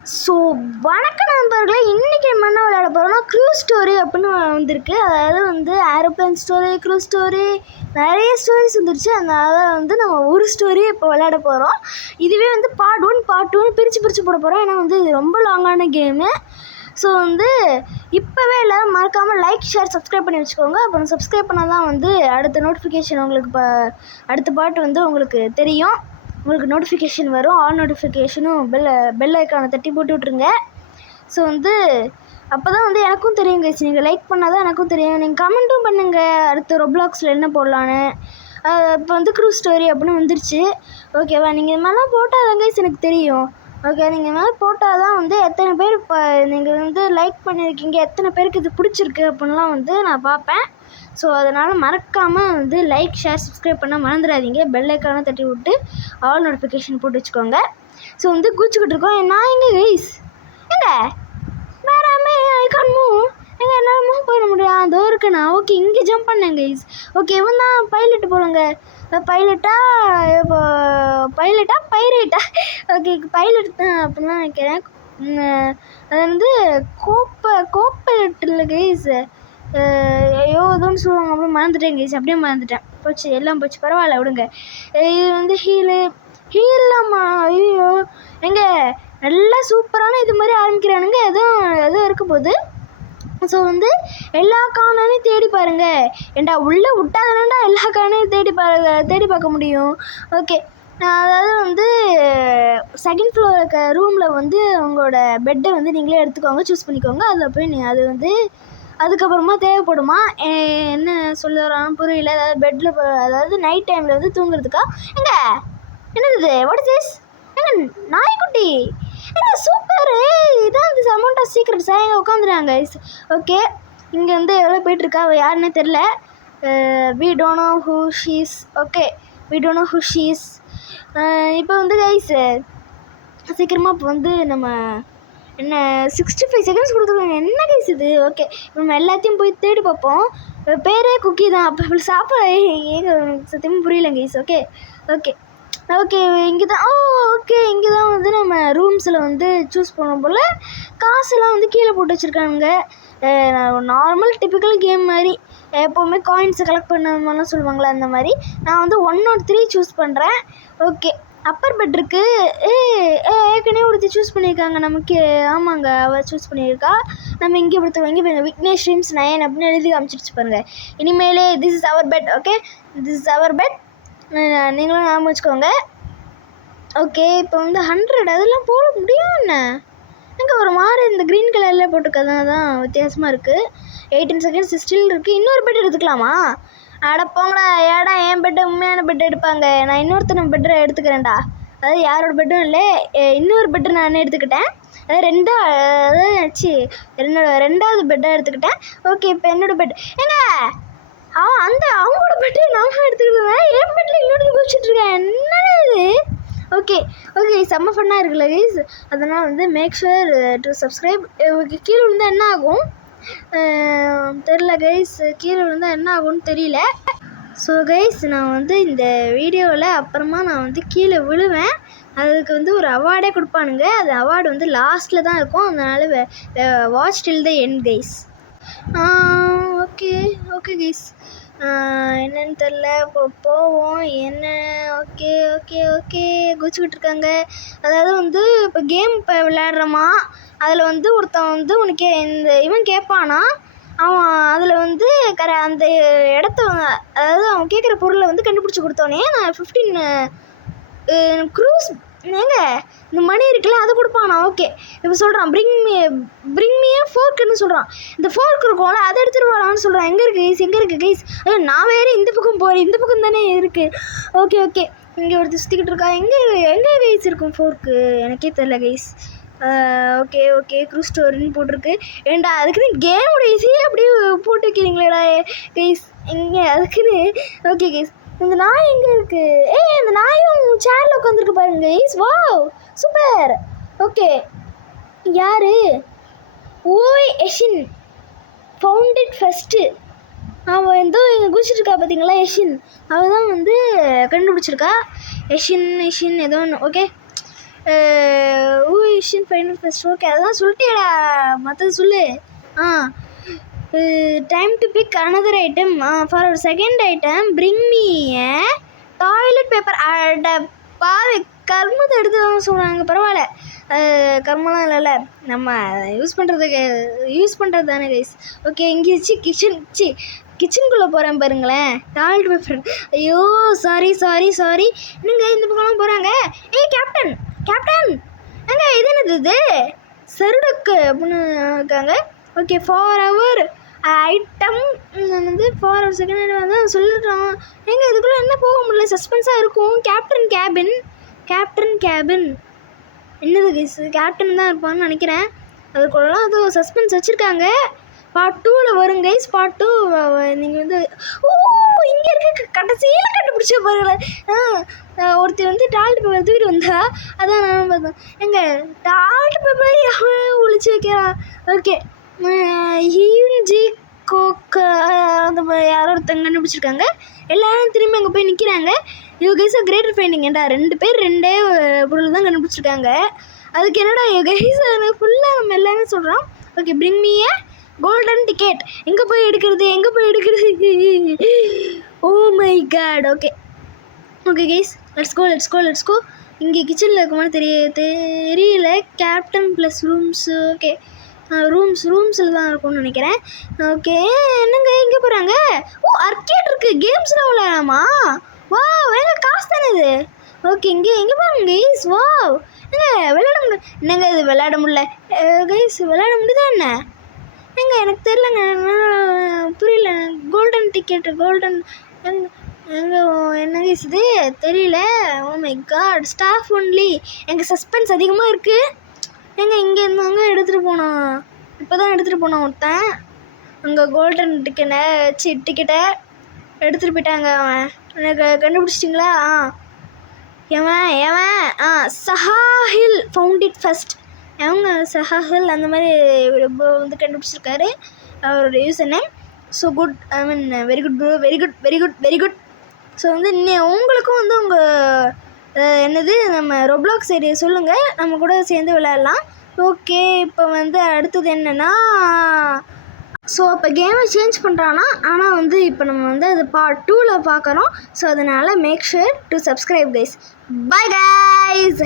So வணக்கம் நண்பர்களே, இன்றைக்கி நம்ம என்ன விளையாட போகிறோம்னா க்ரூ ஸ்டோரி அப்படின்னு வந்திருக்கு. அதாவது வந்து ஏரோப்ளேன் ஸ்டோரி, க்ரூ ஸ்டோரி, நிறைய ஸ்டோரிஸ் வந்துருச்சு. அதனால் வந்து நம்ம ஒரு ஸ்டோரி இப்போ விளையாட போகிறோம். இதுவே வந்து பார்ட் 1 பார்ட் 2 பிரித்து போட போகிறோம். ஏன்னா வந்து இது ரொம்ப லாங்கான கேமு. ஸோ வந்து இப்போவே எல்லோரும் மறக்காமல் லைக், ஷேர், சப்ஸ்கிரைப் பண்ணி வச்சுக்கோங்க. அப்புறம் சப்ஸ்கிரைப் பண்ணால் தான் வந்து அடுத்த நோட்டிஃபிகேஷன் உங்களுக்கு அடுத்த பார்ட் வந்து உங்களுக்கு தெரியும். உங்களுக்கு நோட்டிஃபிகேஷன் வரும். ஆல் நோட்டிஃபிகேஷனும் பெல் ஐக்கானை தட்டி போட்டு விட்ருங்க. ஸோ வந்து அப்போ தான் வந்து எனக்கும் தெரியும் கைஸ். நீங்கள் லைக் பண்ணால் தான் எனக்கும் தெரியும். நீங்கள் கமெண்ட்டும் பண்ணுங்கள் அடுத்த ரொப்ளாக்ஸில் என்ன போடலான்னு. இப்போ வந்து க்ரூ ஸ்டோரி அப்படின்னு வந்துருச்சு. ஓகேவா? நீங்கள் இது மாதிரிலாம் போட்டால் தான் கைஸ் எனக்கு தெரியும். ஓகே, நீங்கள் மேலே போட்டால் தான் வந்து எத்தனை பேர் இப்போ நீங்கள் வந்து லைக் பண்ணியிருக்கீங்க, எத்தனை பேருக்கு இது பிடிச்சிருக்கு அப்படின்லாம் வந்து நான் பார்ப்பேன். ஸோ அதனால் மறக்காமல் வந்து லைக், ஷேர், சப்ஸ்கிரைப் பண்ண மறந்துடாதீங்க. பெல் ஐக்கானை தட்டி விட்டு ஆல் நோட்டிஃபிகேஷன் போட்டு வச்சுக்கோங்க. ஸோ வந்து கூச்சிக்கிட்டு இருக்கோம். நான் எங்கே கைஸ் எங்க வேறாமே ஐக்கான் மூவ் எங்கே என்னால் மூவ் பண்ண முடியும். அதோ இருக்குண்ணா. ஓகே, இங்கே ஜம்ப் பண்ணேன் கைஸ். ஓகே, இவன் தான் பைலட்டு போகிறோங்க. பைலட்டா பைரேட்டா? ஓகே, பைலட் தான் அப்படின்லாம் நினைக்கிறேன். அது வந்து கோப்பைலட் இல்லை கைஸ். ஐயோ எதுன்னு சொல்லுவாங்க, அப்படியே மறந்துட்டேன் கைஸ். அப்படியே மறந்துட்டேன். போச்சு, எல்லாம் போச்சு. பரவாயில்ல விடுங்க. இது வந்து ஹீல்லாமா? ஐயோ எங்க நல்லா சூப்பரான இது மாதிரி ஆரம்பிக்கிறானுங்க. எதுவும் இருக்க போகுது. ஸோ வந்து எல்லா கார்னரையும் தேடி பாருங்கள். ஏண்டா உள்ளே விட்டாதானேண்டா எல்லா கார்னரையும் தேடி பார்க்க முடியும். ஓகே, அதாவது வந்து செகண்ட் ஃப்ளோர் இருக்க ரூமில் வந்து உங்களோட பெட்டை வந்து நீங்களே எடுத்துக்கோங்க, சூஸ் பண்ணிக்கோங்க. அதில் போய் அது வந்து அதுக்கப்புறமா தேவைப்படுமா என்ன சொல்லுறான்னு புரியல. அதாவது பெட்டில் அதாவது நைட் டைமில் வந்து தூங்குறதுக்கா? எங்க என்னது வாட் இஸ் திஸ்? எங்க நாய்க்குட்டி? எங்க சூப்பரு! இதான் இந்த சமௌண்ட் ஆஃப் சீக்ரெட்ஸா? எங்கே உட்காந்துறாங்க. ஓகே, இங்கே வந்து எவ்வளோ போய்ட்டுருக்கா, அவள் யாருன்னே தெரில. We don't know who she is. Okay, we don't know who she is. இப்போ வந்து கைஸ் சீக்கிரமாக இப்போ வந்து நம்ம என்ன 65 செகண்ட்ஸ் கொடுத்துருக்காங்க. என்ன கைஸ் இது? ஓகே, நம்ம எல்லாத்தையும் போய் தேடி பார்ப்போம். பேரே குக்கி தான். அப்போ இப்படி சாப்பிட ஏங்க சத்தியமாக புரியல கைஸ். ஓகே இங்கே தான். ஓகே, இங்கே தான் வந்து நம்ம ரூம்ஸில் வந்து சூஸ் பண்ணோம் போல். காசுலாம் வந்து கீழே போட்டு வச்சுருக்காங்க. நார்மல் டிப்பிக்கல் கேம் மாதிரி எப்போவுமே காயின்ஸை கலெக்ட் பண்ண மாதிரிலாம் சொல்லுவாங்களே அந்த மாதிரி. நான் வந்து 103 சூஸ் பண்ணுறேன். ஓகே, அப்பர் பெட் இருக்குது. ஏற்கனவே ஒருத்தி சூஸ் பண்ணியிருக்காங்க நமக்கு. ஆமாங்க, அவள் சூஸ் பண்ணியிருக்கா. நம்ம இங்கே கொடுத்துருவோம். இங்கே பாருங்கள், விக்னேஷ் ட்ரீம்ஸ் 9 அப்படின்னு எழுதி காமிச்சிருச்சு பாருங்கள். இனிமேலே this is our bet. Okay, this is our bet. நீங்களும் ஞாபகம் வச்சுக்கோங்க. ஓகே, இப்போ வந்து 100 அதெல்லாம் போட முடியும். என்ன எங்கே ஒரு மாதிரி இந்த க்ரீன் கலரில் போட்டுருக்கதான் தான் வித்தியாசமாக இருக்குது. 18 செகண்ட்ஸ் ஸ்டில் இருக்குது. இன்னொரு பெட் எடுத்துக்கலாமா? அடப்போங்கடா, ஏடா என் பெட்டை உண்மையான பெட் எடுப்பாங்க. நான் இன்னொருத்தனை பெட்டை எடுத்துக்கிறேன்டா. அதாவது யாரோட பெட்டும் இல்லை, இன்னொரு பெட்டை நான் எடுத்துக்கிட்டேன். என்னோட ரெண்டாவது பெட்டை எடுத்துக்கிட்டேன். ஓகே, இப்போ என்னோடய பெட் ஏங்க அவங்களோட பெட்டு நான் எடுத்துக்கிட்டேன். என் பெட்டில் இன்னொரு குடிச்சிட்ருக்கேன். என்னடா இது? ஓகே செம்ம ஃபன்னாக இருக்குல்ல கைஸ். அதனால் வந்து மேக் ஷுர் டு சப்ஸ்கிரைப். கீழே விழுந்தால் என்ன ஆகும் தெரில கைஸ். கீழே விழுந்தால் என்ன ஆகும்னு தெரியல. ஸோ கைஸ், நான் வந்து இந்த வீடியோவில் அப்புறமா நான் வந்து கீழே விழுவேன். அதுக்கு வந்து ஒரு அவார்டே கொடுப்பானுங்க. அந்த அவார்டு வந்து லாஸ்ட்டில் தான் இருக்கும். அதனால் watch till the end guys. Okay guys, என்னன்னு தெரில. இப்போ போவோம். என்ன ஓகே குதிச்சுக்கிட்டு இருக்காங்க. அதாவது வந்து இப்போ கேம் இப்போ விளையாடுறோமா, அதில் வந்து ஒருத்தன் வந்து உனக்கு இவன் கேட்பானா, அவன் அதில் வந்து அந்த இடத்த அதாவது அவன் கேட்குற பொருளை வந்து கண்டுபிடிச்சி கொடுத்தோன்னே நான் 15 க்ரூஸ் ஏங்க இந்த மணி இருக்குல்ல அதை கொடுப்பானா. ஓகே, இப்போ சொல்கிறான் பிரிங் மீ ஃபோர்க்குன்னு சொல்கிறான். இந்த ஃபோர்க் இருக்கும்ல அதை எடுத்துகிட்டு வரலான்னு சொல்கிறான். எங்கே இருக்குது கைஸ்? ஐயோ, நான் வேறு இந்த பக்கம் போகிறேன். இந்த பக்கம் தானே இருக்குது. ஓகே இங்கே ஒருத்தர் சுற்றிக்கிட்டு இருக்கா. எங்கே கைஸ் இருக்கும் ஃபோர்க்கு? எனக்கே தெரில கைஸ். ஓகே க்ரூ ஸ்டோரின்னு போட்டிருக்கு. ஏண்டா அதுக்குன்னு கேமோட ஈஸியாக அப்படியே போட்டு வைக்கிறீங்களேடா கைஸ். இங்கே அதுக்குன்னு. ஓகே கைஸ், இந்த நாய் எங்கே இருக்குது? இந்த நாயும் சேரில் உட்காந்துருக்கு பாருங்க கைஸ். Wow, super. ஓகே, யார்? ஓய் எஷின் ஃபவுண்ட் இட் ஃபஸ்ட்டு. அவள் எந்தோ இங்கே குதிச்சிட்ருக்கா பார்த்தீங்களா, எஷின். அவள் தான் வந்து கண்டுபிடிச்சிருக்கா. எஷின் ஏதோ ஒன்று. Okay, vision final first. Okay அதெல்லாம் சொல்லிட்டேடா, மற்றது சொல்லு. Time to pick another item. For ஒரு second item bring me a toilet paper. அட பாவி, கர்மத்தை எடுத்து சொல்கிறாங்க. பரவாயில்ல, கர்மலாம் இல்லைல்ல, நம்ம யூஸ் பண்ணுறது தானே கைஸ். ஓகே, இங்கே கிச்சனுக்குள்ளே போகிறேன் பாருங்களேன். Toilet paper. ஐயோ சாரி என்னங்க இந்த பக்கம்லாம் போகிறாங்க. ஏய் கேப்டன் ஏங்க இது என்னது இது சருடக்கு அப்படின்னு இருக்காங்க. ஓகே, 4 hour ஐட்டம் வந்து 4 hour செகண்ட் வந்து சொல்லிட்டோம். ஏங்க இதுக்குள்ளே என்ன போக முடியல, சஸ்பென்ஸாக இருக்கும். கேப்டன் கேபின் என்னது கைஸ், கேப்டன் தான் இருப்பான்னு நினைக்கிறேன். அதுக்குள்ளலாம் அது சஸ்பென்ஸ் வச்சுருக்காங்க. பார்ட் 2ல் வரும் கைஸ். பார்ட் 2 நீங்கள் வந்து இங்கே இருக்க கடைசியில் கண்டுபிடிச்ச பாருங்களேன். ஒருத்தி வந்து டாய்லெட் பேப்பர் தூக்கிட்டு வந்தா, அதான் நான் பார்த்தேன். எங்க டாய்லெட் பேப்பர் ஒழிச்சு வைக்கிறான். ஓகே, ஹியூன்ஜி கோக்கு அந்த யாரோ ஒருத்தங்க கண்டுபிடிச்சிருக்காங்க. எல்லாரும் திரும்பி அங்கே போய் நிற்கிறாங்க. You guys greater finding. ஏன்டா 2 பேர் 2 பொருள் தான் கண்டுபிடிச்சிருக்காங்க. அதுக்கு என்னடா யூ கைஸ் ஃபுல்லாக நம்ம எல்லாமே சொல்கிறோம். Okay, bring me a golden ticket. எங்கே போய் எடுக்கிறது oh my god. Okay guys, let's go. இங்கே கிச்சனில் இருக்குமான்னு தெரியல. Captain plus rooms. ஓகே, ரூம்ஸில் தான் இருக்கும்னு நினைக்கிறேன். ஓகே, என்னங்க இங்கே போகிறாங்க. அர்கேட் இருக்குது, கேம்ஸ்லாம் விளையாடாமா? வா, வேலை காசு தானே இது. ஓகே, எங்கே பாருங்க கைஸ். வா, விளையாட முடியல. என்னங்க இது விளையாட முடியல கைஸ்? விளையாட முடியுதா என்ன? ஏங்க எனக்கு தெரிலங்க, புரியல. கோல்டன் டிக்கெட் எங்கே என்ன கைஸ் இது தெரியல. Oh my god, staff only. எங்கள் சஸ்பென்ஸ் அதிகமாக இருக்குது. ஏங்க இங்கே இருந்தாங்க எடுத்துகிட்டு போனோம். இப்போ தான் எடுத்துகிட்டு போனோம் ஒருத்தன். அங்கே கோல்டன் டிக்கெட்டை எடுத்துகிட்டு போயிட்டாங்க. அவன் எனக்கு கண்டுபிடிச்சிட்டிங்களா? எவன் Sahil found it first. Sahil அந்த மாதிரி வந்து கண்டுபிடிச்சிருக்காரு அவரோட user name. So good, I mean very good bro, very good. So வந்து உங்களுக்கும் வந்து உங்கள் என்னது நம்ம ரொப்ளாக்ஸ் ஏரியா சொல்லுங்கள், நம்ம கூட சேர்ந்து விளையாடலாம். ஓகே, இப்போ வந்து அடுத்தது என்னென்னா, ஸோ இப்போ கேமை சேஞ்ச் பண்ணுறான்னா, ஆனால் வந்து இப்போ நம்ம வந்து அது பார்ட் 2ல் பார்க்குறோம். ஸோ அதனால் make sure to subscribe guys. Bye guys.